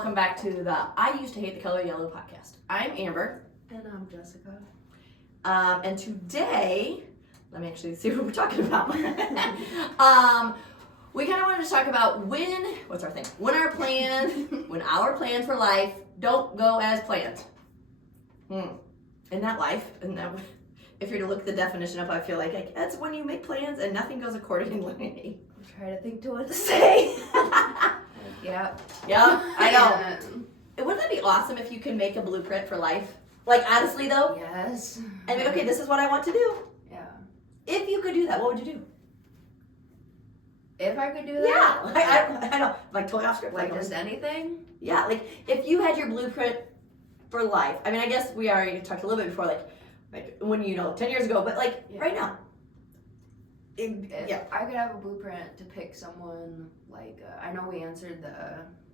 welcome back to the I Used to Hate the Color Yellow podcast. I'm Amber. And I'm Jessica. And today, let me actually see what we're talking about. We kind of wanted to talk about when our plans for life don't go as planned. In that life, if you're to look the definition up, I feel like that's when you make plans and nothing goes accordingly. I'm trying to think to what to say. Yep, I know. Wouldn't that be awesome if you can make a blueprint for life? Like, honestly, though? Yes. I mean, okay, this is what I want to do. Yeah. If you could do that, what would you do? If I could do that? Yeah, I know. Like, totally off script. Like, just anything? Yeah, like, if you had your blueprint for life. I mean, I guess we already talked a little bit before, like when, 10 years ago, but, right now. If I could have a blueprint to pick someone, I know we answered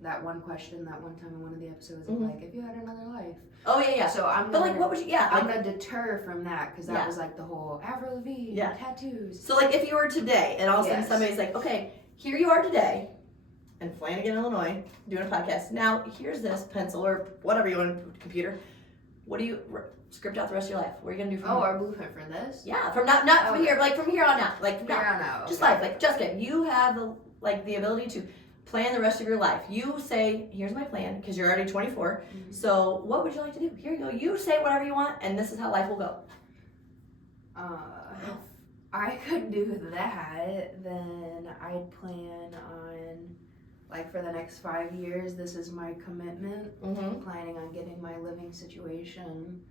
that one question that one time in one of the episodes, of, if you had another life. Oh, yeah. So I'm gonna, what would you, I'm gonna deter from that, because that was, the whole Avril Lavigne, tattoos. So, if you were today, and all of a sudden somebody's like, okay, here you are today, in Flanagan, Illinois, doing a podcast. Now, here's this pencil, or whatever you want, computer. What do you script out the rest of your life? What are you gonna do from here? Our blueprint for this? Yeah, from not from here, from here on out, from here on out. Just life, Jessica, you have the ability to plan the rest of your life. You say, here's my plan, because you're already 24. Mm-hmm. So what would you like to do? Here you go. You say whatever you want, and this is how life will go. If I could do that, then I'd plan on, for the next 5 years, this is my commitment. Planning on getting my living situation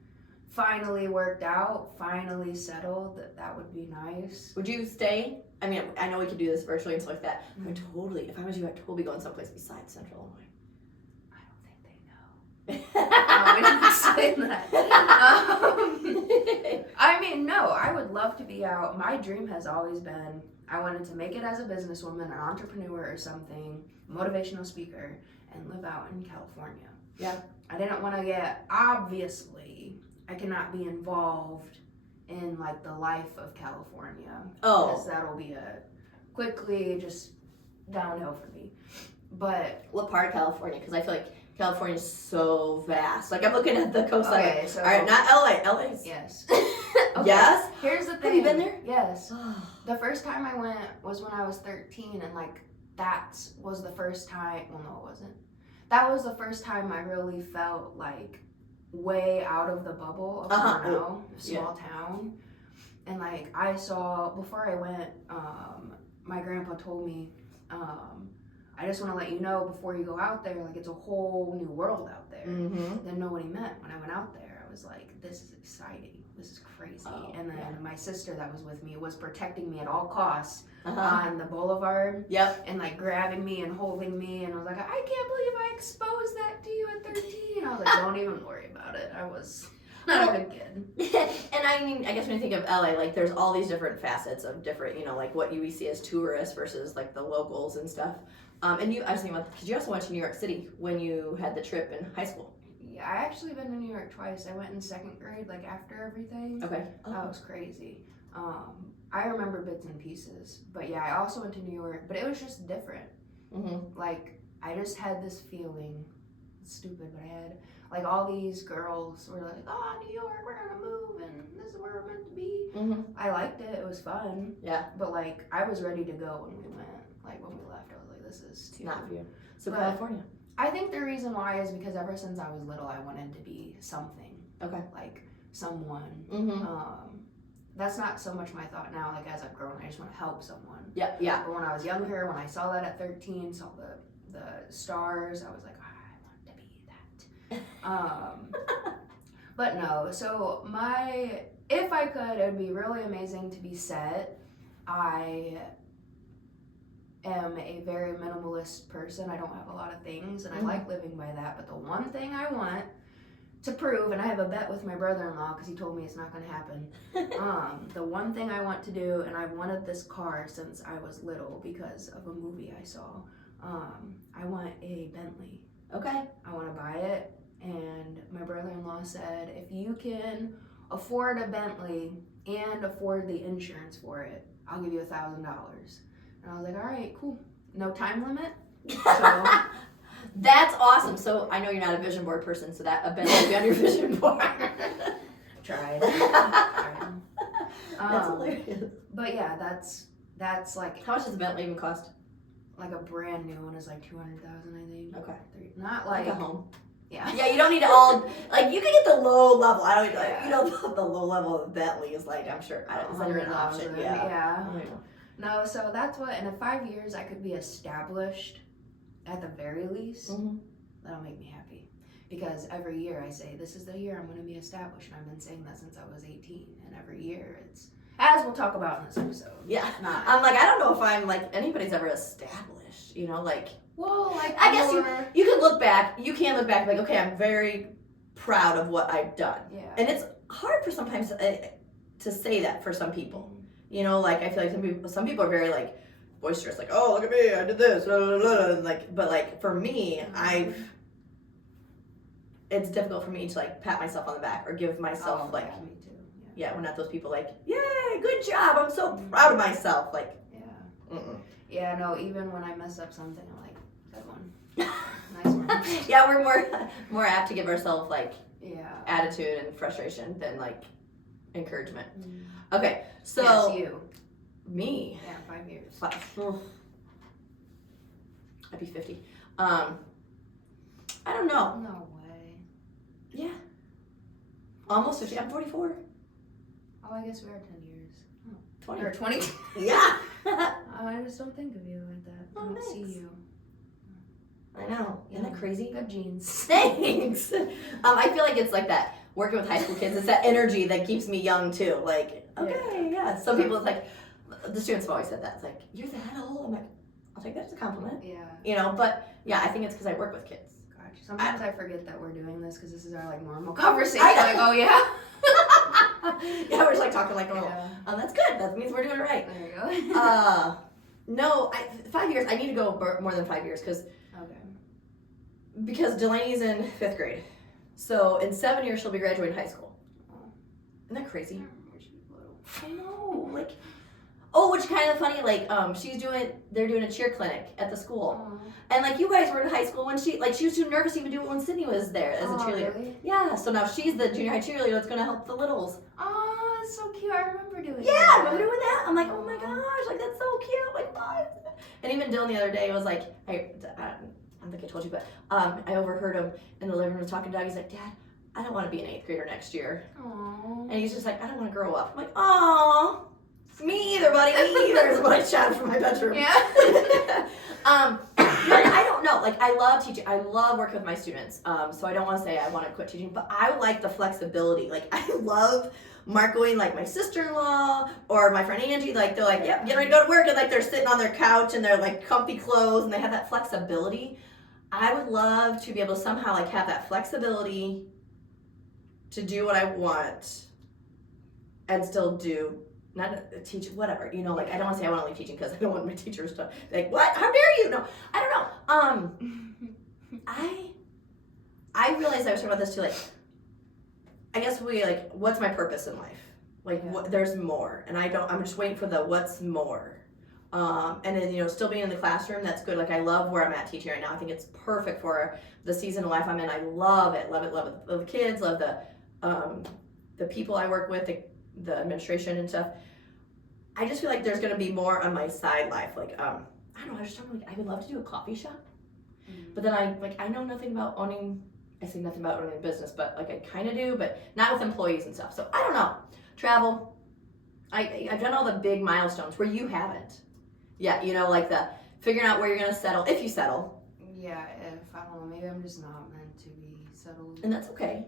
finally worked out, finally settled. That would be nice. Would you stay? I mean, I know we could do this virtually and stuff like that. If I was you, I'd totally go in someplace besides Central Illinois. I don't think they know. We didn't explain that. I mean, no, I would love to be out. My dream has always been, I wanted to make it as a businesswoman, an entrepreneur or something, motivational speaker, and live out in California. Yeah. I didn't want to obviously, I cannot be involved in the life of California. Oh. Because that'll be quickly just downhill for me. But what part of California? Because I feel like California is so vast. I'm looking at the coastline. Okay, so, all right, not LA. LA's. Yes. Okay. Yes? Here's the thing. Have you been there? Yes. The first time I went was when I was 13, and that was the first time. Well, no, it wasn't. That was the first time I really felt way out of the bubble of Toronto, a small town. And I saw, before I went, my grandpa told me, I just want to let you know before you go out there, it's a whole new world out there. Didn't know what he meant. When I went out there, I was like, this is exciting. This is crazy. And then my sister that was with me was protecting me at all costs on the boulevard. Yep. And grabbing me and holding me. And I was like, I can't believe I exposed that to you at 13. I was like, don't even worry about it. I was not a good kid. And I mean, I guess when you think of LA, there's all these different facets of different, what we see as tourists versus the locals and stuff. I was thinking about, because you also went to New York City when you had the trip in high school. Yeah, I actually been to New York twice. I went in second grade, after everything. Okay. That was crazy. I remember bits and pieces. But yeah, I also went to New York, but it was just different. I just had this feeling, it's stupid, but I had, all these girls were like, oh, New York, we're gonna move, and this is where we're meant to be. I liked it. It was fun. Yeah. But, I was ready to go when we went. When we left, I was like, this is too... Not for you. So California. I think the reason why is because ever since I was little, I wanted to be something. Okay. Someone. That's not so much my thought now, as I've grown, I just want to help someone. Yeah. But when I was younger, when I saw that at 13, saw the stars, I was like, I want to be that. But no, so if I could, it would be really amazing to be set. I am a very minimalist person. I don't have a lot of things, and I like living by that. But the one thing I want to prove, and I have a bet with my brother-in-law because he told me it's not going to happen. The one thing I want to do, and I've wanted this car since I was little because of a movie I saw. I want a Bentley. Okay. I want to buy it, and my brother-in-law said, if you can afford a Bentley and afford the insurance for it, I'll give you $1,000. And I was like, all right, cool. No time limit. So That's awesome. So I know you're not a vision board person, so that event will be on your vision board. Tried. That's hilarious. But yeah, that's like How much does the Bentley even cost? like a brand new one is like 200,000, I think. Okay. Not Like like a home. yeah. Yeah, you don't need to all like you can get the low level. I don't like Yeah. you know the low level of Bentley is like I'm sure I don't is that even an option? 100,000, Yeah. yeah. I don't know. No, so that's what in 5 years I could be established at the very least. Mhm. That'll make me happy. Because every year I say, this is the year I'm going to be established. And I've been saying that since I was 18. And every year it's, as we'll talk about in this episode. Yeah. Not, I'm like I don't know if I'm like anybody's ever established. You know, like well, like, I guess more- you can look back. You can look back like okay, I'm very proud of what I've done. Yeah. And it's hard for sometimes to say that for some people. You know, like I feel like some people are very like boisterous, like oh look at me, I did this, blah, blah, blah, and, like but like for me, it's difficult for me to like pat myself on the back or give myself like yeah, me too. yeah, we're not those people like yay, good job, I'm so proud of myself, like Yeah. mm-mm. Yeah, no, even when I mess up something, I'm like, good one. Nice one. Yeah, we're more apt to give ourselves like Yeah. attitude and frustration than like encouragement. Mm. Okay, so Yes, you. me. Yeah, 5 years. I'd be 50. I don't know. No way. Yeah. Almost 50. I'm 44. Oh, I guess we are 10 years. 20. Or 20. Yeah. I just don't think of you like that. Oh, I don't see thanks. you. I know. Isn't that crazy? Good genes. Thanks. I feel like it's like that. Working with high school kids, it's that energy that keeps me young too. Like, okay, yeah. Some people, it's like, the students have always said that. It's like, you're that old. I'm like, I'll take that as a compliment. Yeah. You know, but yeah, I think it's because I work with kids. Gotcha. Sometimes I forget that we're doing this because this is our like normal conversation. Like, oh yeah. Yeah, we're just like talking like normal. Yeah. That's good. That means we're doing it right. There you go. No, 5 years. I need to go more than 5 years Okay. because Delaney's in 5th grade. So in 7 years she'll be graduating high school. Isn't that crazy? I know. Like, oh, which kind of funny. Like, they're doing a cheer clinic at the school, and like you guys were in high school when she was too nervous to even do it when Sydney was there as a cheerleader. Really? Yeah. So now she's the junior high cheerleader that's gonna help the littles. Oh, that's so cute. I remember doing Yeah, that. remember doing that? I'm like, oh my gosh, like that's so cute. Like, what? And even Dylan the other day was like, I don't think I told you, but I overheard him in the living room talking to Doug. He's like, Dad, I don't want to be an 8th grader next year. Aww. And he's just like, I don't want to grow up. I'm like, aw, me either, buddy. Me either is what I shouted from my bedroom. Yeah. I don't know. Like, I love teaching. I love working with my students. So I don't want to say I want to quit teaching, but I like the flexibility. Like, I love Marcoing, like my sister-in-law or my friend Angie. Like, they're like, yep, getting ready to go to work, and like they're sitting on their couch and they're like comfy clothes and they have that flexibility. I would love to be able to somehow like have that flexibility to do what I want and still do not teach whatever, you know, like I don't want to say I want to leave teaching because I don't want my teachers to like, what, how dare you? No, I don't know. I realized I was talking about this too, like I guess what's my purpose in life, like there's more, and I'm just waiting for the what's more. And then, you know, still being in the classroom, that's good. Like, I love where I'm at teaching right now. I think it's perfect for the season of life I'm in. I love it, love it, love it. Love the kids, love the people I work with, the administration and stuff. I just feel like there's going to be more on my side life. Like, I don't know, I just like, I would love to do a coffee shop. But then I know nothing about owning, I say nothing about owning a business, but like I kind of do, but not with employees and stuff. So I don't know. Travel. I've done all the big milestones where you haven't. Yeah, you know, like the figuring out where you're going to settle, if you settle. Yeah, if I don't know, maybe I'm just not meant to be settled. And that's okay.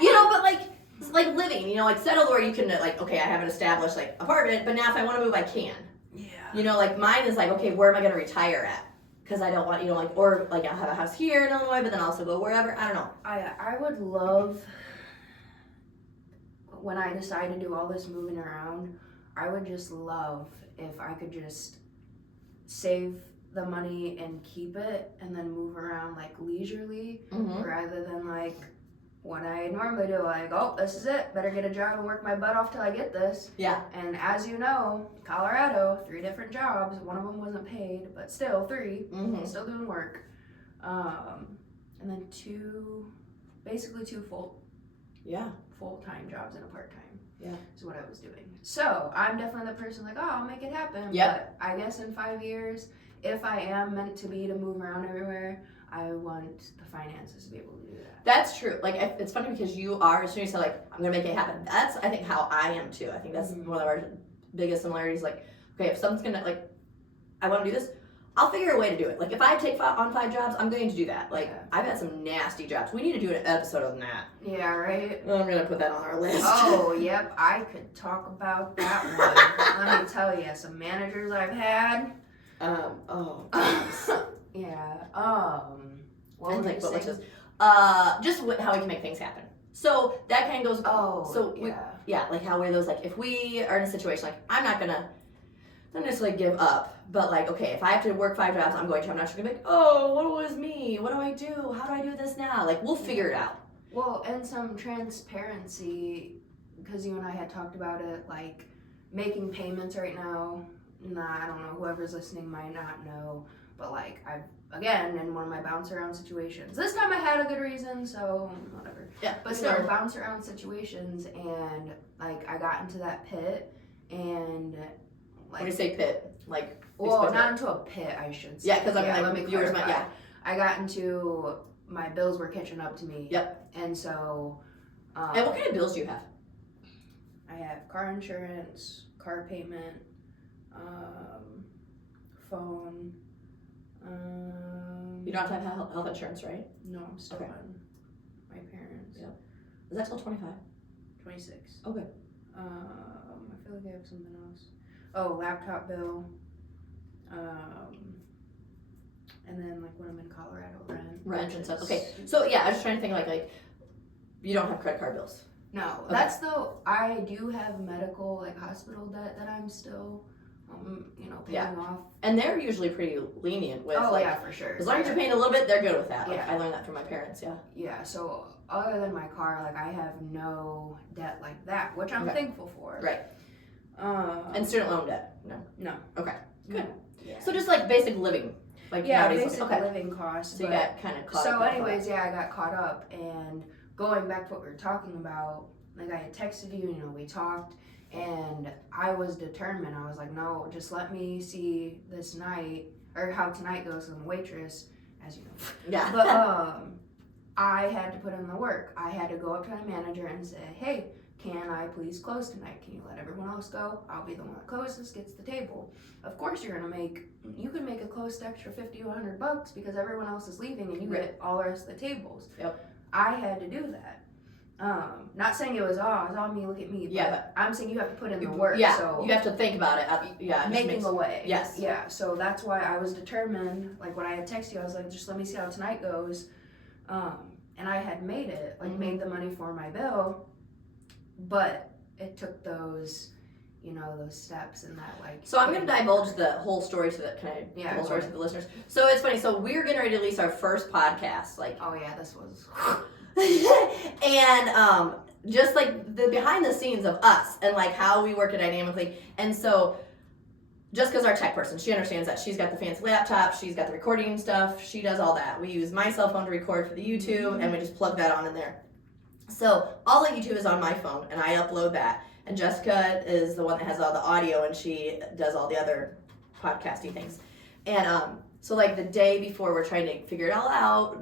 You know, but like living, you know, like settled where you can like, okay, I have an established like apartment, but now if I want to move, I can. Yeah. You know, like mine is like, okay, where am I going to retire at? Because I don't want, you know, like, or like I'll have a house here in Illinois, but then I'll also go wherever. I don't know. I would love, when I decide to do all this moving around, I would just love if I could just save the money and keep it and then move around like leisurely rather than like what I normally do, like, oh, this is it, better get a job and work my butt off till I get this. Yeah. And as you know, Colorado, 3 different jobs, one of them wasn't paid, but still 3, still doing work. And then basically two full-time jobs and a part-time. Yeah. Is what I was doing. So I'm definitely the person like, oh, I'll make it happen. Yep. But I guess in 5 years, if I am meant to move around everywhere, I want the finances to be able to do that. That's true. Like, it's funny because you are, as soon as you say, like, I'm going to make it happen, that's, I think, how I am, too. I think that's one of our biggest similarities. Like, okay, if someone's going to, like, I want to do this, I'll figure a way to do it. Like, if I take on 5 jobs, I'm going to do that. Like, I've had some nasty jobs. We need to do an episode on that. Yeah, right? I'm going to put that on our list. Oh, yep. I could talk about that one. Let me tell you, some managers I've had. Yeah. What was I saying? Just how we can make things happen. So that kind of goes. Like how we're those, like, if we are in a situation, like, I'm not gonna not necessarily give up, but like, okay, if I have to work 5 jobs, I'm not just gonna be like, oh, what was me? What do I do? How do I do this now? Like, we'll figure it out. Well, and some transparency, because you and I had talked about it, like making payments right now. I don't know, whoever's listening might not know, but like I've, again, in one of my bounce around situations, this time I had a good reason, so whatever. Yeah. But still, bounce around situations, and like I got into that pit, and like. When you say pit, like. Well, not into a pit, I should say. Yeah, because let me viewers might, yeah. I got into, my bills were catching up to me. Yep. And so. And what kind of bills do you have? I have car insurance, car payment, phone. You don't have to have health insurance, right? No, I'm still on my parents. Yep. Is that till 25? 26. Okay. I feel like I have something else. Oh, laptop bill. And then like when I'm in Colorado, rent and stuff. Okay. So yeah, I was just trying to think like you don't have credit card bills. No, that's I do have medical, like hospital debt that I'm still, paying off. And they're usually pretty lenient with yeah, for sure. As long as you're paying a little bit, they're good with that. Like, Yeah. I learned that from my parents, yeah. Yeah, so other than my car, like I have no debt like that, which I'm thankful for. Right. And student loan debt? No. No. Okay. Good. No. Yeah. So just like basic living. Like basic living costs. So you got kind of caught up. So anyways, I got caught up, and going back to what we were talking about, like I had texted you, we talked, and I was determined. I was like, no, just let me see this night, or how tonight goes. I'm a waitress, as you know. Yeah. But I had to put in the work. I had to go up to my manager and say, hey, can I please close tonight? Can you let everyone else go? I'll be the one that closes, gets the table. Of course you can make a close extra $50 to $100 because everyone else is leaving and you get all the rest of the tables. Yep. I had to do that. Not saying it was on me, look at me, but I'm saying you have to put in the work. Yeah, so you have to think about it. Making a way. Yes. Yeah, so that's why I was determined, like when I had texted you, I was like, just let me see how tonight goes. And I had made it, made the money for my bill, but it took those, those steps and that So I'm going to divulge the whole story to the whole story to the listeners. So it's funny. So we're getting ready to release our first podcast. Oh yeah, this was. And just like the behind the scenes of us and like how we work dynamically. And so Jessica's our tech person. She understands that. She's got the fancy laptop. She's got the recording stuff. She does all that. We use my cell phone to record for the YouTube, and we just plug that on in there. So all the YouTube is on my phone, and I upload that. And Jessica is the one that has all the audio, and she does all the other podcasty things. And so like the day before, we're trying to figure it all out,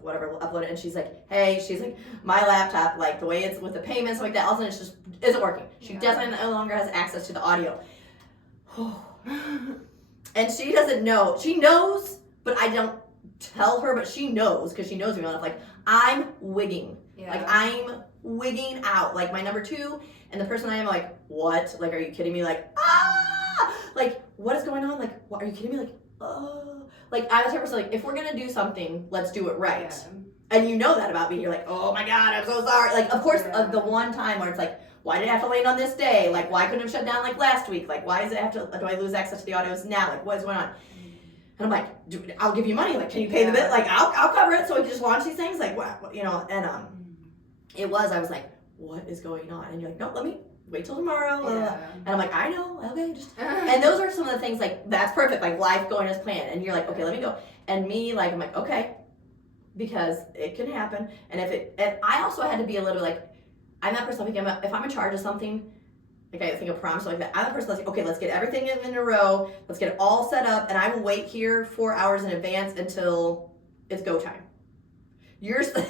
whatever, we'll upload it. And she's like, my laptop, like the way it's with the payments like that, all of a sudden it just isn't working. She definitely no longer has access to the audio. And she doesn't know. She knows, but I don't tell her, but she knows because she knows me well enough. Like, I'm wigging. Yeah. Like, I'm wigging out. Like, my number 2 and the person I am, like, what? Like, are you kidding me? Like, like, what is going on? Like, what, are you kidding me? Like, like, I was the person, like, if we're gonna do something, let's do it right. Yeah. And you know that about me. You're like, oh my God, I'm so sorry. Like, of course, the one time where it's like, why did it have to land on this day? Like, why couldn't it have shut down like last week? Like, why does it have to, do I lose access to the audios now? Like, what is going on? And I'm like, dude, I'll give you money. Like, can you pay the bit? Like, I'll cover it so we can just launch these things. Like, what, and I was like, what is going on? And you're like, no, let me wait till tomorrow. Yeah. And I'm like, I know, okay, just. And those are some of the things, like, that's perfect, like, life going as planned. And you're like, okay, let me go. And me, like, I'm like, okay, because it can happen. And and I also had to be a little, like, I'm that person, like, if I'm in charge of something, like, I think of prom, stuff like that, I'm the person that's like, okay, let's get everything in a row, let's get it all set up, and I will wait here 4 hours in advance until it's go time. Yours, the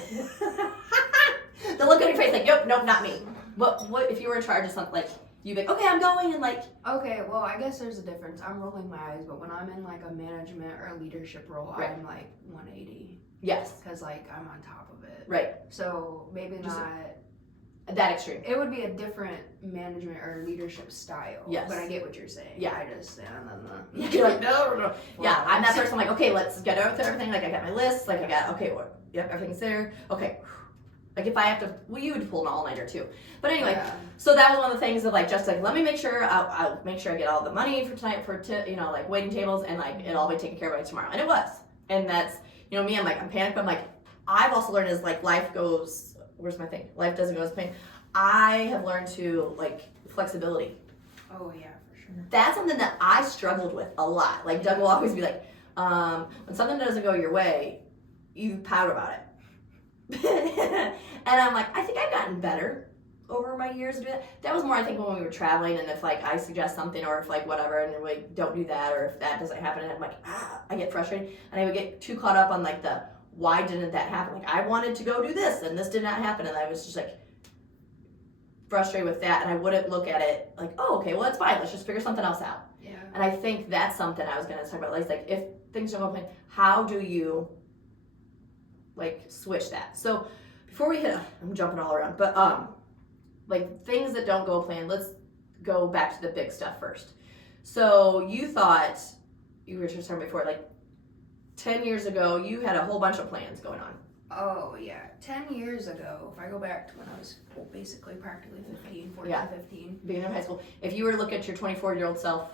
look on your face, like, nope, not me. What if you were in charge of something, like, you'd be like, okay, I'm going, and like. Okay, well, I guess there's a difference. I'm rolling my eyes, but when I'm in like a management or a leadership role, Right. I'm like 180. Yes. Because like I'm on top of it. Right. So maybe Just not. That extreme. It would be a different management or leadership style. Yes. But I get what you're saying. Yeah. I just stand on the. You're like, no. Yeah, I'm that person, like, okay, let's get out with everything. Like, I got my list. Like, I got, okay, yep, everything's there. Okay. Like, if I have to, well, you would pull an all-nighter too. But anyway, Yeah. so that was one of the things of, like, just like, let me make sure, I'll make sure I get all the money for tonight like, waiting tables, and, like, it'll all be taken care of by tomorrow. And it was. And that's, me, I'm like, I'm panicked, but I'm like, I've also learned is, like, life doesn't go as planned. I have learned to, like, flexibility. Oh yeah, for sure. That's something that I struggled with a lot. Like, Doug will always be like, when something doesn't go your way, you pout about it. And I'm like, I think I've gotten better over my years to do that. That was more, I think, when we were traveling, and if, like, I suggest something, or if, like, whatever, and they're like, don't do that, or if that doesn't happen, and I'm like, I get frustrated, and I would get too caught up on, like, the why didn't that happen? Like, I wanted to go do this, and this did not happen, and I was just, like, frustrated with that, and I wouldn't look at it like, oh, okay, well, that's fine, let's just figure something else out. Yeah. And I think that's something I was going to talk about, like, if things don't go plan, how do you, like, switch that? So before we hit, I'm jumping all around, but like, things that don't go plan, let's go back to the big stuff first. So you thought, you were just talking before, like, 10 years ago, you had a whole bunch of plans going on. Oh yeah, 10 years ago, if I go back to when I was basically practically 15, 14, Yeah. 15. Beginning of high school, if you were to look at your 24-year-old self,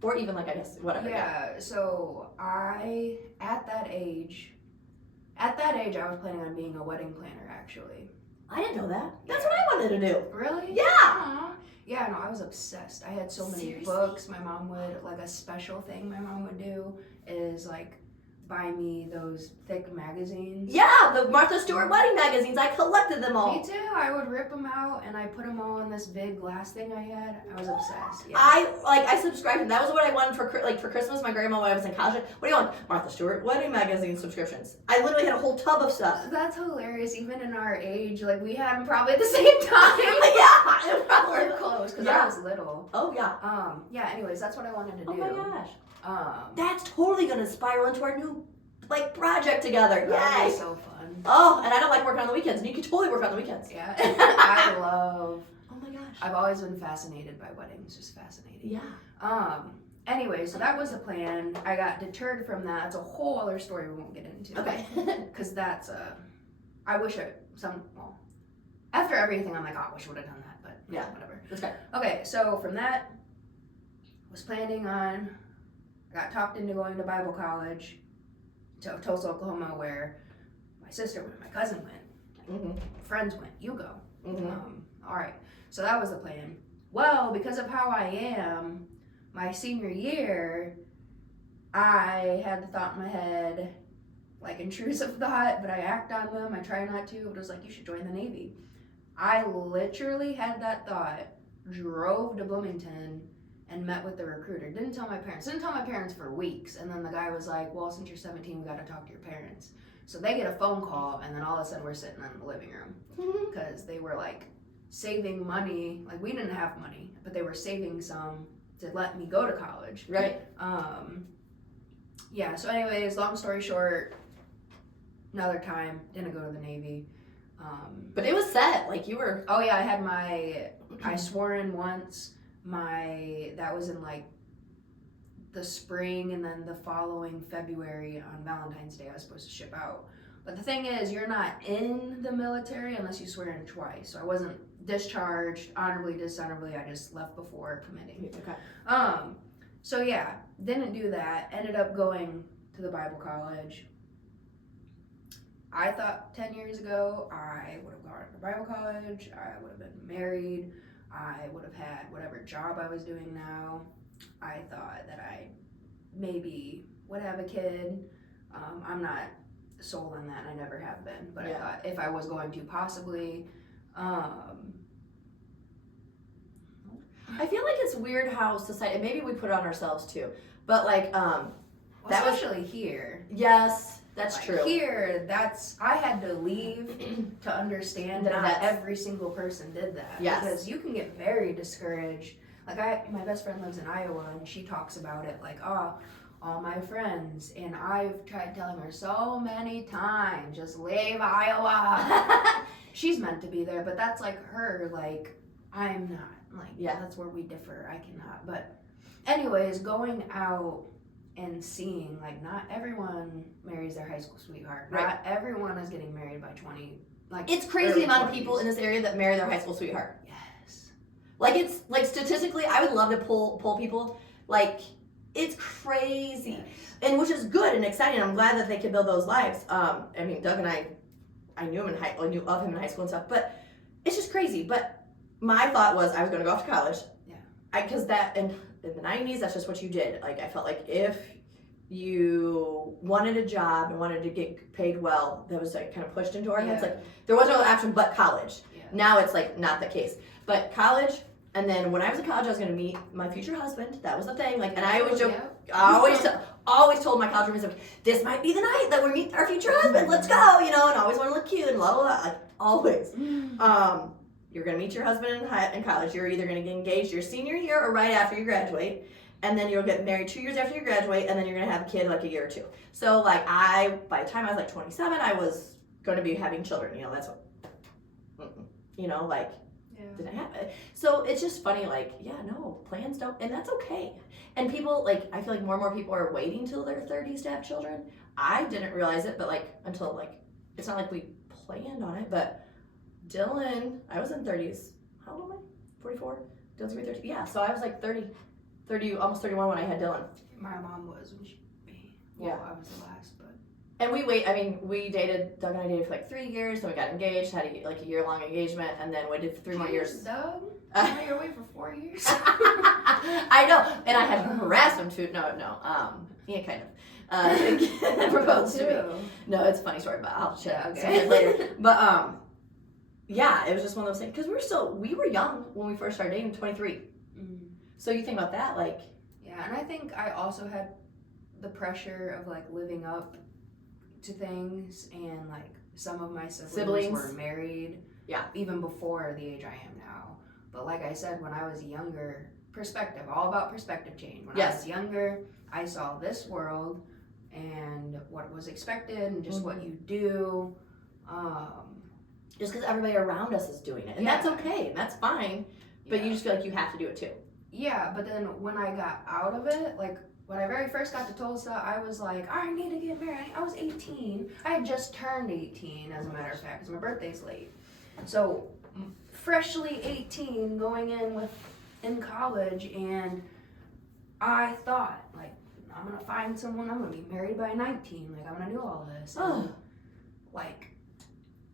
or even, like, I guess, whatever. Yeah, so at that age, I was planning on being a wedding planner, actually. I didn't know that. That's what I wanted to do. Really? Yeah. Aw. Yeah, no, I was obsessed. I had so many Seriously? books. My mom would, like, a special thing my mom would do is, like, buy me those thick magazines. Yeah, the Martha Stewart wedding magazines. I collected them all. Me too. I would rip them out and I put them all in this big glass thing I had. I was obsessed. Yeah. I subscribed to them. That was what I wanted for Christmas. My grandma, when I was in college, what do you want? Martha Stewart wedding magazine subscriptions. I literally had a whole tub of stuff. That's hilarious. Even in our age, like, we had them probably at the same time. Yeah, it probably. Or close, because Yeah. I was little. Oh yeah. Yeah. Anyways, that's what I wanted to do. Oh my gosh. Um, That's totally gonna spiral into our new, like, project together. that Yay. was so fun. Oh, and I don't like working on the weekends, and you can totally work on the weekends. Yeah. I love. Oh my gosh. I've always been fascinated by weddings. Just fascinating. Yeah. Anyway, so that was the plan. I got deterred from that. It's a whole other story we won't get into. Okay. Because that's I wish after everything, I'm like, oh, I wish I would have done that, but Yeah. whatever. That's good. Okay, so from that, was planning on, I got talked into going to Bible college to Tulsa, Oklahoma, where my sister went, my cousin went, Mhm. friends went, you go. Mhm. All right, so that was the plan. Well, because of how I am, my senior year, I had the thought in my head, like intrusive thought, but I act on them. I try not to, but it was like, you should join the Navy. I literally had that thought, drove to Bloomington, and met with the recruiter. Didn't tell my parents for weeks. And then the guy was like, well, since you're 17, we got to talk to your parents. So they get a phone call, and then all of a sudden we're sitting in the living room because they were like saving money. Like, we didn't have money, but they were saving some to let me go to college. Right. Yeah, so anyways, long story short, another time, didn't go to the Navy. But it was set. Like, you were. Oh yeah, I swore in once. That was in like the spring, and then the following February on Valentine's Day I was supposed to ship out. But the thing is, you're not in the military unless you swear in twice. So I wasn't discharged, honorably, dishonorably. I just left before committing. Okay. So yeah, didn't do that. Ended up going to the Bible college. I thought 10 years ago I would have gone to Bible college. I would have been married. I would have had whatever job I was doing now. I thought that I maybe would have a kid. I'm not sold on that, and I never have been. But I thought if I was going to, possibly. I feel like it's weird how society, and maybe we put it on ourselves too, but like, that was- especially here. yes, that's Like, true. Here, I had to leave to understand that not That's- every single person did that. Yes. Because you can get very discouraged. Like my best friend lives in Iowa, and she talks about it like, oh, all my friends, and I've tried telling her so many times, just leave Iowa. She's meant to be there, but that's like her, like, I'm not. Like, Yeah. that's where we differ. I cannot. But anyways, going out and seeing, like, not everyone marries their high school sweetheart. Right. Not everyone is getting married by 20. Like, It's crazy early the amount of 20s. people in this area that marry their high school sweetheart. Yes. Like, it's, like, statistically, I would love to pull people. Like, it's crazy. Yes. And which is good and exciting. I'm glad that they could build those lives. I mean, Doug and I knew him I knew of him in high school and stuff, but it's just crazy. But my thought was I was going to go off to college. Yeah. Because that, in the 90s, that's just what you did. Like, I felt like if you wanted a job and wanted to get paid well, that was like kind of pushed into our heads. Like, there was no option but college. Yeah. Now it's like not the case. But college, and then when I was in college, I was going to meet my future husband. That was the thing. Like, and I always joke, I always told my college roommates, like, this might be the night that we meet our future husband. Let's go, you know, and always want to look cute and blah, blah, blah. Like, always. You're going to meet your husband in college. You're either going to get engaged your senior year or right after you graduate. And then you'll get married 2 years after you graduate, and then you're going to have a kid like a year or two. So, like, by the time I was like 27, I was going to be having children. You know, that's what, you know, like, didn't happen. So it's just funny, like, yeah, no, plans don't, and that's okay. And people, like, I feel like more and more people are waiting till their 30s to have children. I didn't realize it, but like, until like, it's not like we planned on it, but Dylan, I was in 30s. How old am I? 44? Dylan's gonna be 30. Yeah, so I was like 30, almost 31 when I had Dylan. My mom was when she, Yeah. I was the last, but. And we dated, Doug and I dated for like 3 years, then we got engaged, had a year-long engagement, and then waited for 3 more years. Doug? Now you're away for 4 years? I know, and I had harassed him too. Yeah, kind of. Proposed to me. No, it's a funny story, but I'll share it later. But yeah, it was just one of those things because we were young when we first started dating, 23. So you think about that, like. Yeah, and I think I also had the pressure of like living up to things, and like some of my siblings were married. Yeah. Even before the age I am now. But like I said, when I was younger, perspective, all about perspective change. When I was younger, I saw this world and what was expected and just what you do. Just because everybody around us is doing it. And that's okay, and that's fine. But you just feel like you have to do it too. Yeah, but then when I got out of it, like when I very first got to Tulsa, I was like, I need to get married. I was 18. I had just turned 18, as a matter of fact, because my birthday's late. So, freshly 18, going in college, and I thought, like, I'm going to find someone, I'm going to be married by 19. Like, I'm going to do all this. And, like,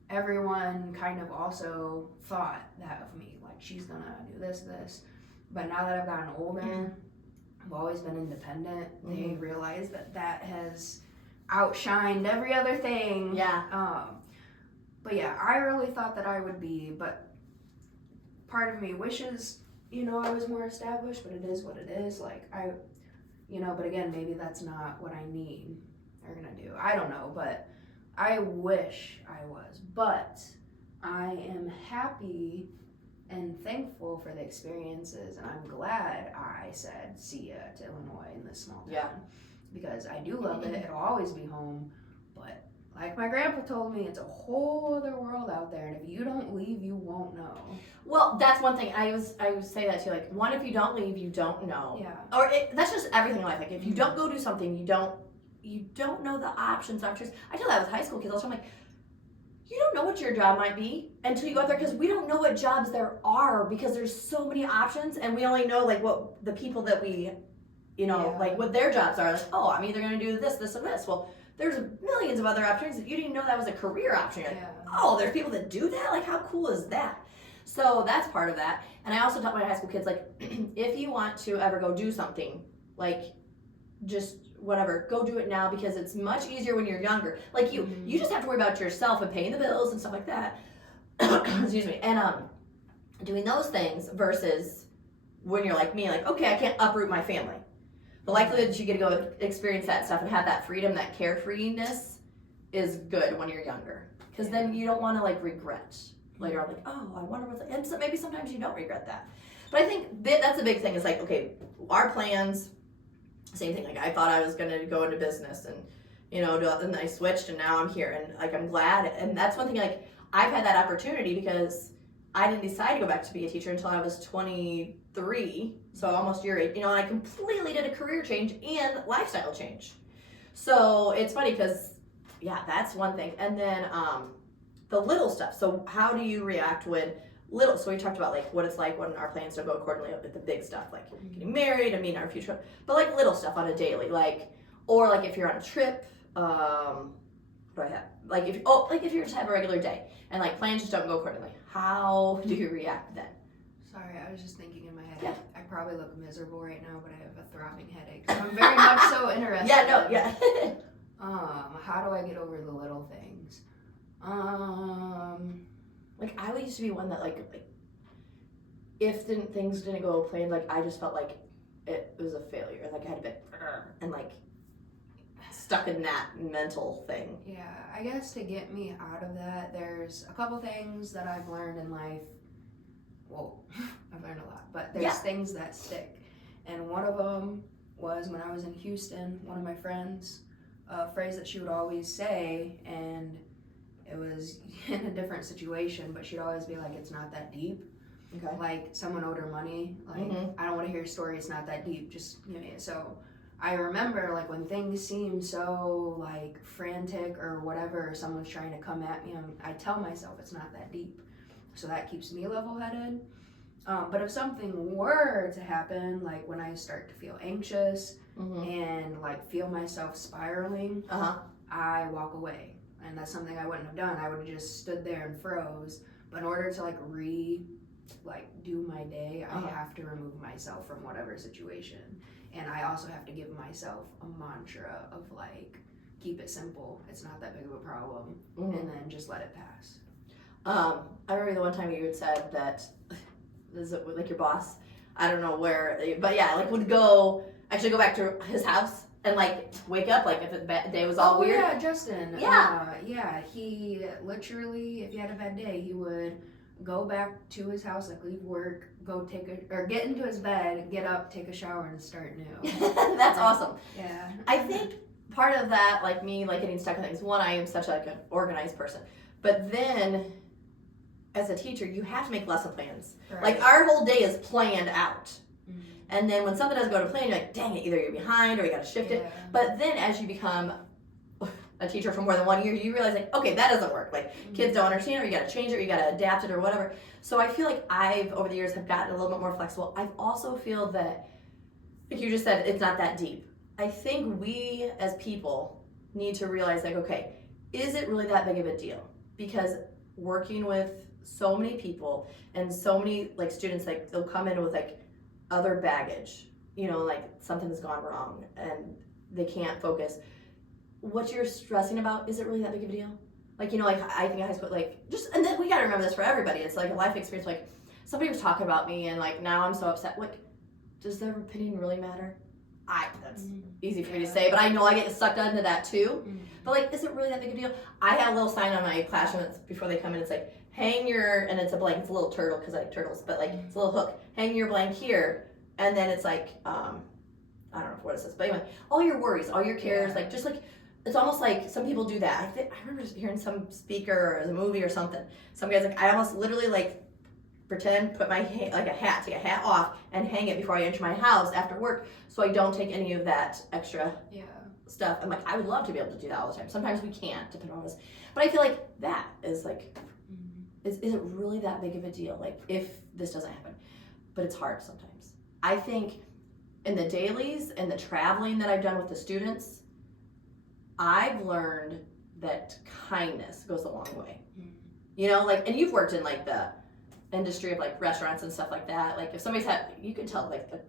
everyone kind of also thought that of me. Like, she's going to do this. But now that I've gotten older, I've always been independent. They realize that has outshined every other thing. Yeah. But yeah, I really thought that I would be, but part of me wishes, I was more established, but it is what it is. Like, but again, maybe that's not what I need or gonna do. I don't know, but I wish I was. But I am happy and thankful for the experiences, and I'm glad I said see ya to Illinois in this small town. Yeah. Because I do love it. It'll always be home. But like my grandpa told me, it's a whole other world out there, and if you don't leave, you won't know. Well, that's one thing. I would say that too. Like, one, if you don't leave, you don't know. Yeah. Or that's just everything in life. Like, if you don't go do something, you don't know the options. I tell that with high school kids all the time. Like, you don't know what your job might be until you go out there, because we don't know what jobs there are, because there's so many options, and we only know like what the people that we, like what their jobs are. Like, oh, I'm either going to do this, this, and this. Well, there's millions of other opportunities. If you didn't know that was a career option, you're like, oh, there's people that do that? Like, how cool is that? So that's part of that. And I also taught my high school kids, like, if you want to ever go do something, like, just whatever, go do it now, because it's much easier when you're younger. Like, you just have to worry about yourself and paying the bills and stuff like that. Excuse me. And doing those things versus when you're like me, like, okay, I can't uproot my family. The likelihood that you get to go experience that stuff and have that freedom, that carefreeness, is good when you're younger, because then you don't want to like regret later on, like, oh, I wonder what's, and so maybe sometimes you don't regret that. But I think that's the big thing, is like, okay, our plans, same thing, like I thought I was going to go into business and, you know, and I switched and now I'm here, and like I'm glad. And that's one thing, like I've had that opportunity because I didn't decide to go back to be a teacher until I was 23, so almost your age, you know, and I completely did a career change and lifestyle change. So it's funny because, yeah, that's one thing. And then the little stuff. So how do you react when little, so we talked about like what it's like when our plans don't go accordingly with the big stuff, like getting married and meeting our future, but like little stuff on a daily, like, or like if you're on a trip, what do I have? Like if you just have a regular day and like plans just don't go accordingly, how do you react then? Sorry, I was just thinking in my head. Yeah. I probably look miserable right now, but I have a throbbing headache. So I'm very much so interested. Yeah, no, yeah. How do I get over the little things? Like I used to be one that like if things didn't go planned, like I just felt like it was a failure. Like I had to be and like stuck in that mental thing. Yeah, I guess to get me out of that, there's a couple things that I've learned in life. Well, I've learned a lot, but there's things that stick. And one of them was when I was in Houston, one of my friends, a phrase that she would always say, and it was in a different situation, but she'd always be like, it's not that deep. Okay. Like someone owed her money. Like, I don't want to hear your story. It's not that deep. Just, you know, so I remember like when things seem so like frantic or whatever, or someone's trying to come at me, I tell myself it's not that deep. So that keeps me level-headed. But if something were to happen, like when I start to feel anxious and like feel myself spiraling, I walk away. And that's something I wouldn't have done. I would have just stood there and froze. But in order to do my day, I have to remove myself from whatever situation. And I also have to give myself a mantra of like, keep it simple. It's not that big of a problem. And then just let it pass. I remember the one time you had said that, is it like your boss, I don't know where, but yeah, like would go back to his house and like wake up, like if the day was all weird. Yeah, Justin. Yeah. He literally, if he had a bad day, he would go back to his house, like leave work, go get into his bed, get up, take a shower, and start new. That's awesome. Yeah. I think part of that, like me, like getting stuck in things, one, I am such like an organized person, but then as a teacher, you have to make lesson plans. Right. Like our whole day is planned out. And then when something doesn't go to plan, you're like, dang it, either you're behind or you gotta shift it. But then as you become a teacher for more than 1 year, you realize like, okay, that doesn't work. Like kids don't understand it, or you gotta change it, or you gotta adapt it or whatever. So I feel like I've, over the years, have gotten a little bit more flexible. I also feel that, like you just said, it's not that deep. I think we as people need to realize like, okay, is it really that big of a deal? Because working with so many people and so many like students, like they'll come in with like other baggage, you know, like something's gone wrong and they can't focus. What you're stressing about, is it really that big of a deal? Like, you know, like I think in high school, like just, and then we gotta remember this for everybody. It's like a life experience. Like somebody was talking about me and like now I'm so upset. Like, does their opinion really matter? That's easy for me to say, but I know I get sucked into that too. But like, is it really that big of a deal? I had a little sign on my classroom before they come in. It's like, hang your, and it's a blank, it's a little turtle because I like turtles, but like it's a little hook. Hang your blank here, and then it's like, I don't know what it says, but anyway, all your worries, all your cares, like just like, it's almost like some people do that. I remember just hearing some speaker or a movie or something. Some guy's like, I almost literally like pretend, put my take a hat off and hang it before I enter my house after work so I don't take any of that extra stuff. I'm like, I would love to be able to do that all the time. Sometimes we can't, depending on us. But I feel like that is like, is it really that big of a deal? Like, if this doesn't happen. But it's hard sometimes. I think in the dailies and the traveling that I've done with the students, I've learned that kindness goes a long way. You know, like, and you've worked in like the industry of like restaurants and stuff like that. Like if somebody's had, you can tell like the.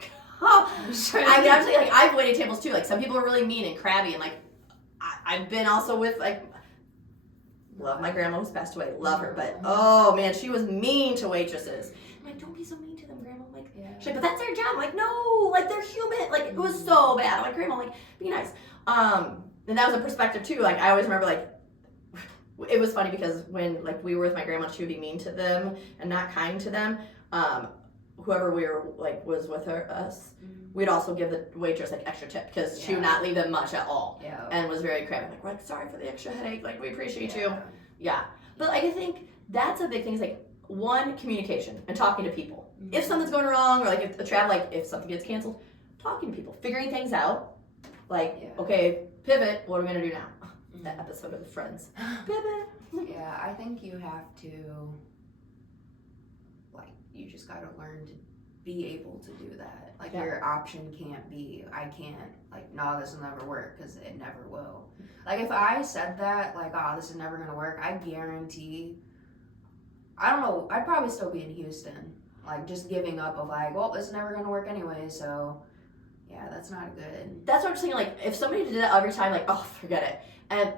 I mean, actually, like I've waited tables too. Like some people are really mean and crabby, and like I've been also with like. Love my grandma who's passed away. Love her, but oh man, she was mean to waitresses. I'm like, don't be so mean to them, grandma. I'm like, she's like, but that's their job. I'm like, no, like they're human. Like it was so bad. I'm like, grandma, like be nice. And that was a perspective too. Like I always remember like it was funny because when like we were with my grandma, she would be mean to them and not kind to them. Whoever we were like was with us, we'd also give the waitress like extra tip because she would not leave them much at all, and was very crabby. Like, we're like, sorry for the extra headache. Like we appreciate you. Yeah, but like I think that's a big thing. Is like one, communication and talking to people. If something's going wrong or like if the travel, like if something gets canceled, talking to people, figuring things out. Like okay, pivot. What are we gonna do now? That episode of Friends. Pivot. Yeah, I think you have to. You just gotta learn to be able to do that. Like your option can't be, I can't, like, no, this will never work, because it never will. Like if I said that, like, oh, this is never gonna work, I guarantee, I don't know, I'd probably still be in Houston. Like just giving up of like, well, this is never gonna work anyway, so yeah, that's not good. That's what I'm saying, like if somebody did that every time, like, oh, forget it,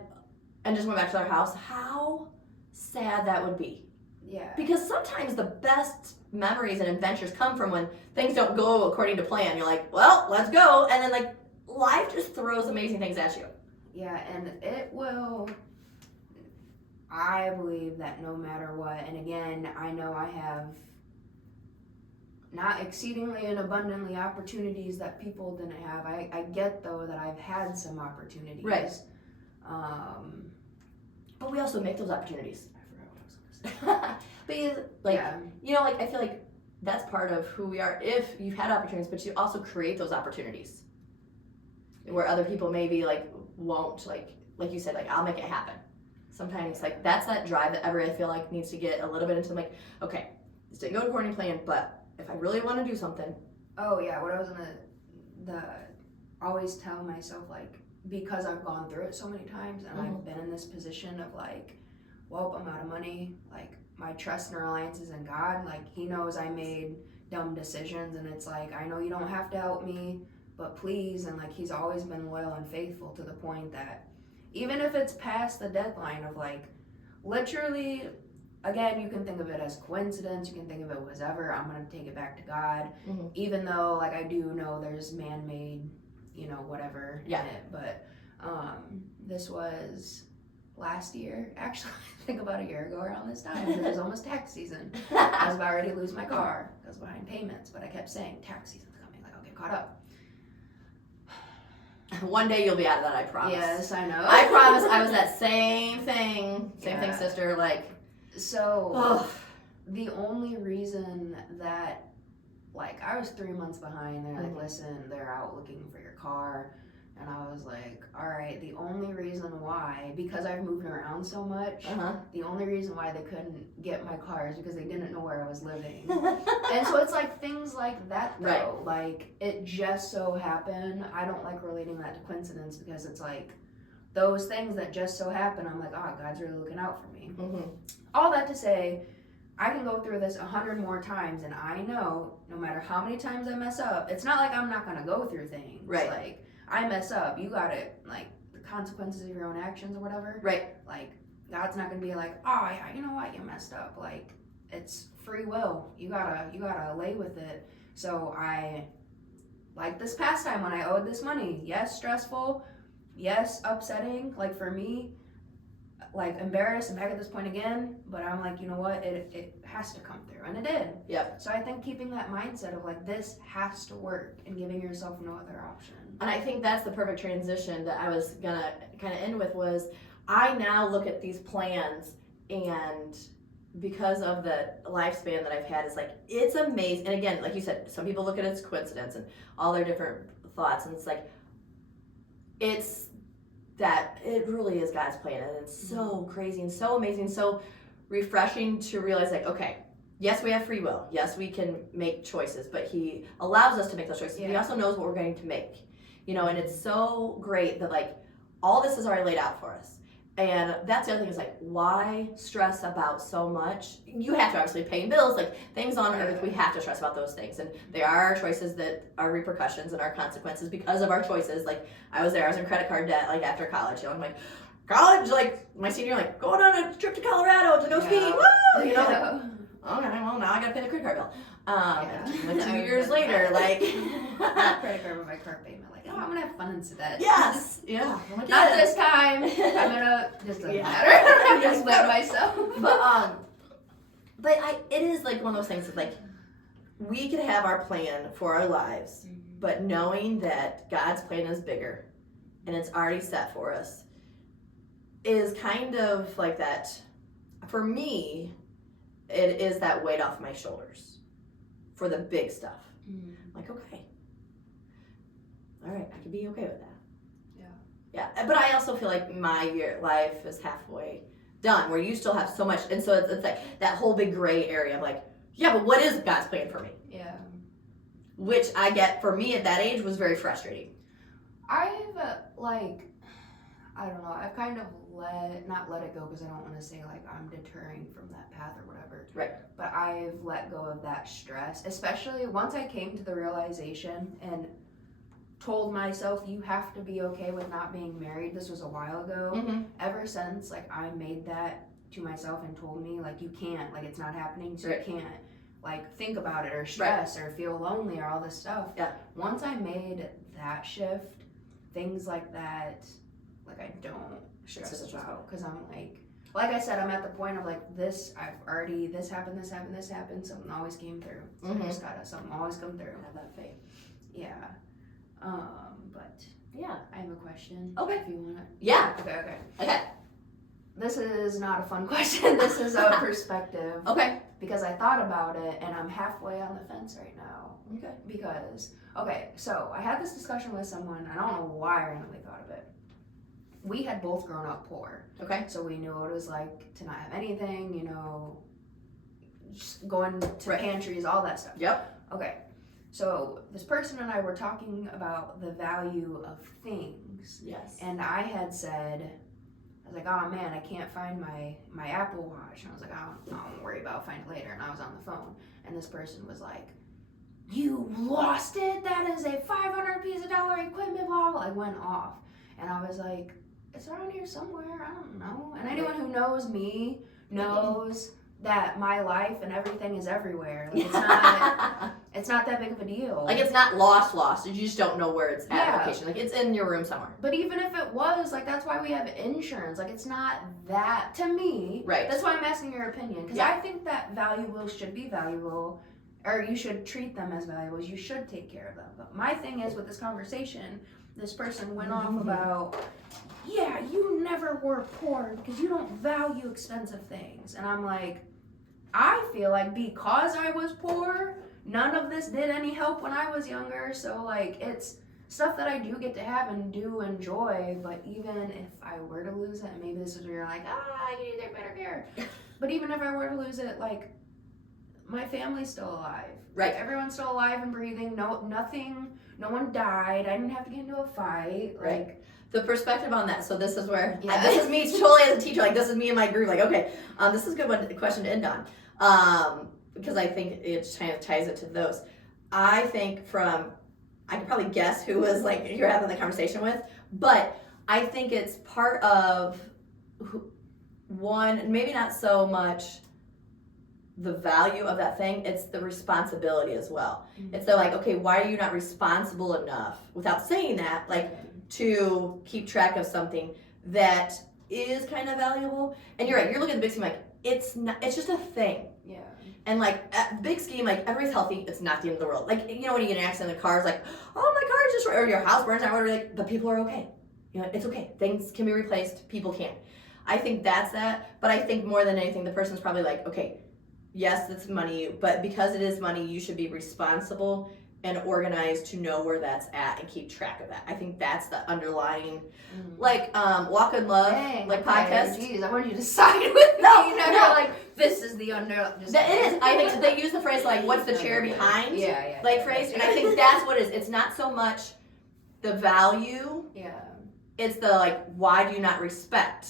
and just went back to their house, how sad that would be. Yeah. Because sometimes the best memories and adventures come from when things don't go according to plan. You're like, well, let's go. And then like life just throws amazing things at you. Yeah, and it will, I believe that no matter what, and again, I know I have not exceedingly and abundantly opportunities that people didn't have. I get though that I've had some opportunities. Right. But we also make those opportunities. But like you know, like I feel like that's part of who we are. If you've had opportunities, but you also create those opportunities where other people maybe like won't, like you said, like I'll make it happen. Sometimes like that's that drive that everybody I feel like needs to get a little bit into. Like, okay, this didn't go according to plan, but if I really want to do something. Oh yeah, what I was gonna always tell myself, like, because I've gone through it so many times and I've been in this position of like, well, I'm out of money, like my trust and reliance is in God. Like he knows I made dumb decisions, and it's like, I know you don't have to help me, but please. And like he's always been loyal and faithful to the point that even if it's past the deadline of like literally, again, you can think of it as coincidence, you can think of it whatever, I'm gonna take it back to God. Even though like I do know there's man-made, you know, whatever in it, but this was last year, actually. I think about a year ago around this time. It was almost tax season. I was about ready to lose my car. I was behind payments, but I kept saying tax season's coming, like I'll get caught up. One day you'll be out of that, I promise. Yes, I know. I promise. I was that same thing, sister. Like, so the only reason that, like, I was 3 months behind. They're like, listen, they're out looking for your car. And I was like, all right, the only reason why, because I've moved around so much, the only reason why they couldn't get my car is because they didn't know where I was living. And so it's like things like that, though. Right. Like, it just so happened. I don't like relating that to coincidence, because it's like those things that just so happen, I'm like, oh, God's really looking out for me. All that to say, I can go through this 100 more times, and I know no matter how many times I mess up, it's not like I'm not going to go through things. Right. Like, I mess up, you got it, like, the consequences of your own actions or whatever. Right. Like, God's not gonna be like, oh, yeah, you know what, you messed up. Like, it's free will. You gotta lay with it. So like this past time when I owed this money, yes, stressful, yes, upsetting, like for me, like embarrassed and back at this point again, but I'm like, you know what, it has to come through, and it did. Yep. So I think keeping that mindset of like, this has to work, and giving yourself no other option. And I think that's the perfect transition that I was gonna kind of end with, was I now look at these plans, and because of the lifespan that I've had, it's like, it's amazing. And again, like you said, some people look at it as coincidence and all their different thoughts, and it's like, it's that it really is God's plan, and it's so crazy and so amazing, so refreshing to realize, like, okay, yes, we have free will, yes, we can make choices, but he allows us to make those choices. He also knows what we're going to make, you know. And it's so great that like all this is already laid out for us, And that's the other thing is like, why stress about so much? You have to obviously pay bills, like things on earth, we have to stress about those things. And there are choices that are repercussions and are consequences because of our choices. Like I was in credit card debt, like after college, you know, I'm like, college, like my senior, like going on a trip to Colorado to go skiing, woo! You know, like, okay, well now I gotta pay the credit card bill. Like 2 years later, like not credit card, but my car payment. Like, oh, I'm gonna have fun instead. yes, yeah. Not this time. I'm gonna just doesn't matter. I'm just let myself. But it is like one of those things that like we could have our plan for our lives, but knowing that God's plan is bigger and it's already set for us is kind of like that. For me, it is that weight off my shoulders for the big stuff. Like, okay, all right, I can be okay with that. Yeah, but I also feel like my life is halfway done, where you still have so much, and so it's like that whole big gray area of like, yeah, but what is God's plan for me? Yeah. Which I get for me at that age was very frustrating. I've I don't know, I've kind of not let it go because I don't want to say like I'm deterring from that path or whatever. Right. But I've let go of that stress, especially once I came to the realization and told myself you have to be okay with not being married. This was a while ago. Ever since, like, I made that to myself and told me, like, you can't, like, it's not happening, so you can't, like, think about it or stress or feel lonely or all this stuff. Yeah. Once I made that shift, things like that, like, I don't stress about, because I'm like I said, I'm at the point of like this happened, something always came through. So I just gotta, something always come through. Have that faith. Yeah. But yeah, I have a question. Okay. If you wanna. Yeah. Okay. This is not a fun question. This is a perspective. Okay. Because I thought about it and I'm halfway on the fence right now. Okay. Because, so I had this discussion with someone. I don't know why I randomly thought of it. We had both grown up poor. Okay. So we knew what it was like to not have anything, you know, just going to pantries, all that stuff. Yep. Okay. So this person and I were talking about the value of things. Yes. And I had said, I was like, oh man, I can't find my Apple Watch. And I was like, oh, don't worry about it, find it later. And I was on the phone. And this person was like, you lost it? That is a $500 piece of dollar equipment, blah, blah. I went off. And I was like, it's around here somewhere. I don't know. And anyone who knows me knows that my life and everything is everywhere. Like, it's not that big of a deal. Like, it's not lost. You just don't know where it's at location. Like, it's in your room somewhere. But even if it was, like, that's why we have insurance. Like, it's not that, to me. Right. That's why I'm asking your opinion. Because I think that valuables should be valuable, or you should treat them as valuables. You should take care of them. But my thing is, with this conversation, this person went off about, yeah, you never were poor because you don't value expensive things. And I'm like, I feel like because I was poor, none of this did any help when I was younger. So, like, it's stuff that I do get to have and do enjoy. But even if I were to lose it, and maybe this is where you're like, you need to take better care. But even if I were to lose it, like, my family's still alive. Right. Like, everyone's still alive and breathing. No one died. I didn't have to get into a fight. Right. Like, the perspective on that. So this is where this is me totally as a teacher. Like, this is me and my group. Like, okay, this is a good question to end on. Because I think it kind of ties it to those. I think I can probably guess who was like you're having the conversation with, but I think it's part of one, maybe not so much the value of that thing, it's the responsibility as well. Mm-hmm. It's like, okay, why are you not responsible enough, without saying that, like, to keep track of something that is kind of valuable? And you're right, you're looking at the big scheme like, it's just a thing. Yeah. And like, at the big scheme, like, everybody's healthy, it's not the end of the world. Like, you know, when you get in an accident in the car, it's like, oh, my car is just, or your house burns down, whatever, like, but people are okay. You know, it's okay. Things can be replaced, people can't. I think that's that, but I think more than anything, the person's probably like, okay, yes, it's money, but because it is money, you should be responsible and organized to know where that's at and keep track of that. I think that's the underlying, like, Walk in Love, podcast. Jeez, I wanted you to side with me. No. Like, this is the under. It is. I think they use the phrase, like, what's the chair behind? Phrase. And I think that's what it is. It's not so much the value. Yeah. It's the, like, why do you not respect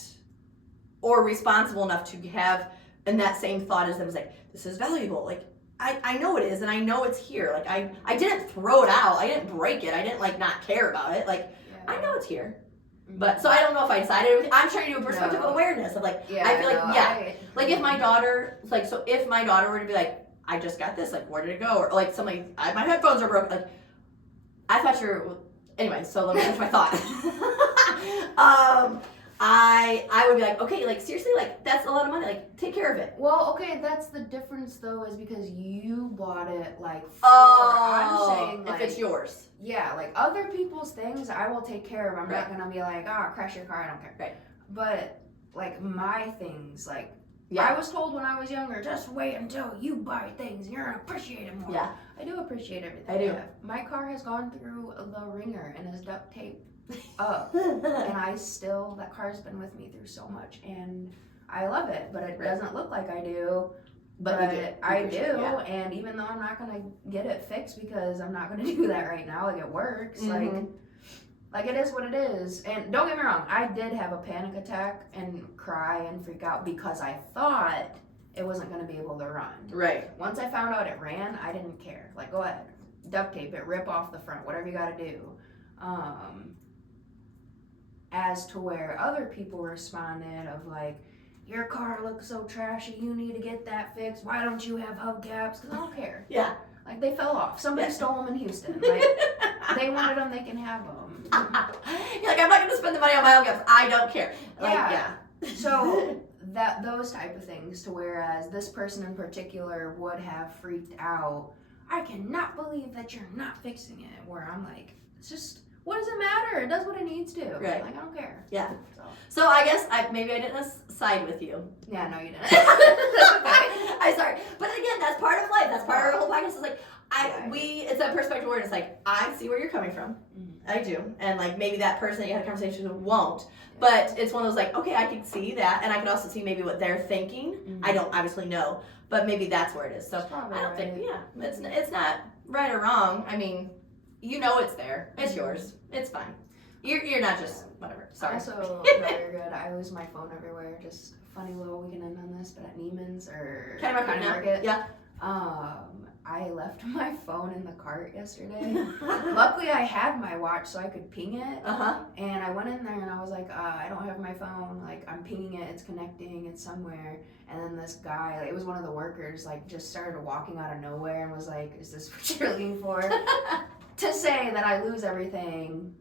or responsible enough to have in that same thought as them, was like, this is valuable. Like, I know it is, and I know it's here. Like, I didn't throw it out. I didn't break it. I didn't like not care about it. Like, I know it's here. But so I don't know if I decided. I'm trying to do a perspective of awareness of like, I feel like like if my daughter if my daughter were to be like, I just got this, like, where did it go? Or like something, my headphones are broken. Like, I thought anyway. So let me finish my thought. I would be like, okay, like, seriously, like, that's a lot of money. Like, take care of it. Well, okay, that's the difference though, is because you bought it like for. Oh, I'm saying like, if it's yours. Yeah, like other people's things, I will take care of. I'm Right. not gonna be like, crash your car. I don't care. Right. But like my things, like Yeah. I was told when I was younger, just wait until you buy things and you're gonna appreciate it more. Yeah. I do appreciate everything. I do. have. My car has gone through the ringer and is duct taped up, and that car's been with me through so much, and I love it. But it Right. doesn't look like I do. But you do. You I appreciate do, it, yeah. and even though I'm not gonna get it fixed because I'm not gonna do that right now, like it works, Mhm. like it is what it is. And don't get me wrong, I did have a panic attack and cry and freak out because I thought it wasn't gonna be able to run. Right. Once I found out it ran, I didn't care. Like, go ahead, duct tape it, rip off the front, whatever you gotta do. As to where other people responded of like, your car looks so trashy, you need to get that fixed. Why don't you have hubcaps? Because I don't care. Yeah. Like, they fell off. Somebody stole them in Houston. Like, they wanted them, they can have them. You're like, I'm not going to spend the money on my hookups. I don't care. Like, Yeah. So, those type of things, to whereas this person in particular would have freaked out. I cannot believe that you're not fixing it. Where I'm like, it's just, what does it matter? It does what it needs to. Right. Like, I don't care. Yeah. So, So I guess maybe I didn't side with you. yeah, no, you didn't. I'm sorry, but again, that's part of life. That's part of our whole podcast. Is like Yeah. it's that perspective where it's like, I see where you're coming from. Mhm. I do, and like maybe that person that you had a conversation with won't. But it's one of those like, okay, I can see that, and I can also see maybe what they're thinking. Mhm. I don't obviously know, but maybe that's where it is. So It's probably I don't think, right. yeah, it's not right or wrong. I mean, you know, it's there. It's yours. It's fine. You're not just whatever. Sorry. Also, no, you're good. I lose my phone everywhere. Just funny little, we can end on this, but at Neiman's or Kind of Market, Yeah. I left my phone in the cart yesterday. Luckily, I had my watch so I could ping it. Uh-huh. And I went in there and I was like, I don't have my phone. Like, I'm pinging it. It's connecting. It's somewhere. And then this guy, like, it was one of the workers, like, just started walking out of nowhere and was like, is this what you're looking for? To say that I lose everything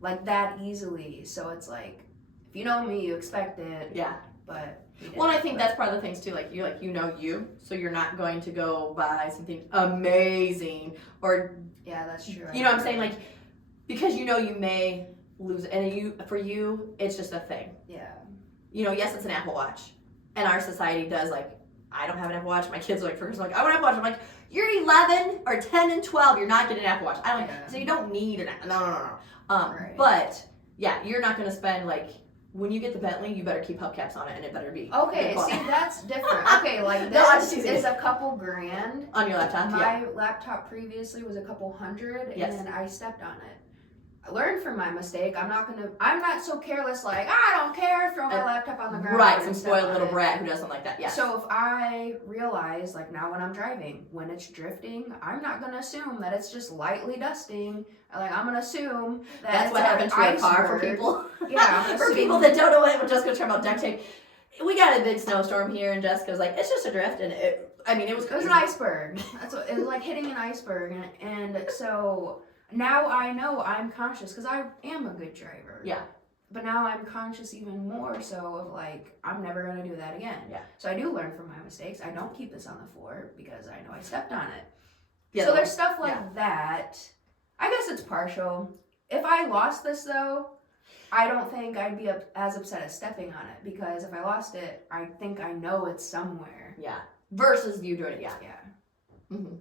like that easily. So it's like, if you know me, you expect it. Yeah. But he didn't. Well, and I think that's part of the things too. Like you know you, so you're not going to go buy something amazing or Yeah, that's true. you know what I'm saying, like, because you know you may lose it, and for you it's just a thing. Yeah. You know, yes, it's an Apple Watch, and our society does like, I don't have an Apple Watch. My kids are like, first like, I want an Apple Watch. I'm like, you're 11 or 10 and 12. You're not getting an Apple Watch. I don't. Yeah. So you don't need an Apple. No. Right. But yeah, you're not going to spend like, when you get the Bentley, you better keep hubcaps on it, and it better be Okay, good quality. see, that's different. Okay, like No, I'm this just teasing. is a couple grand. On your laptop. Yeah. My laptop previously was a couple hundred, Yes. and I stepped on it. I learned from my mistake. I'm not so careless like, I don't care, throw my laptop on the ground. Right, and some step spoiled on little it. brat who does something like that. Yeah. So if I realize, like now when I'm driving, when it's drifting, I'm not gonna assume that it's just lightly dusting. Like I'm gonna assume that That's it's what happened to a car for iceberg. people. Yeah, I'm For people that don't know what Jessica's talking about duct tape. We got a big snowstorm here, and Jessica's like, it's just a drift, and it was It was an iceberg. That's what it was like, hitting an iceberg, and so now I know I'm conscious because I am a good driver. Yeah. But now I'm conscious even more so of like I'm never gonna do that again. Yeah. So I do learn from my mistakes. I don't keep this on the floor because I know I stepped on it. Yeah, So there's stuff like that. I guess it's partial. If I lost this though, I don't think I'd be as upset as stepping on it because if I lost it, I think I know it's somewhere. Yeah. Versus you doing it. Yeah. Yeah. Mm-hmm.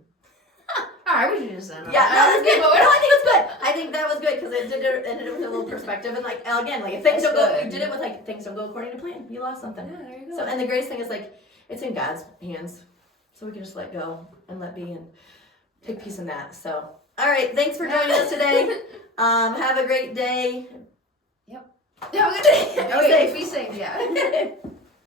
All right, we should just end on Yeah, that. no, that's good. No, I think it's good. I think that was good because it ended with a little perspective, and like again, like if things That's don't go, good. you did it with like things don't go according to plan. You lost something. Yeah, there you go. So, and the greatest thing is like it's in God's hands, so we can just let go and let be and take peace in that. So, all right, thanks for joining us today. Have a great day. Have a good day. Be Okay, safe. be safe, yeah.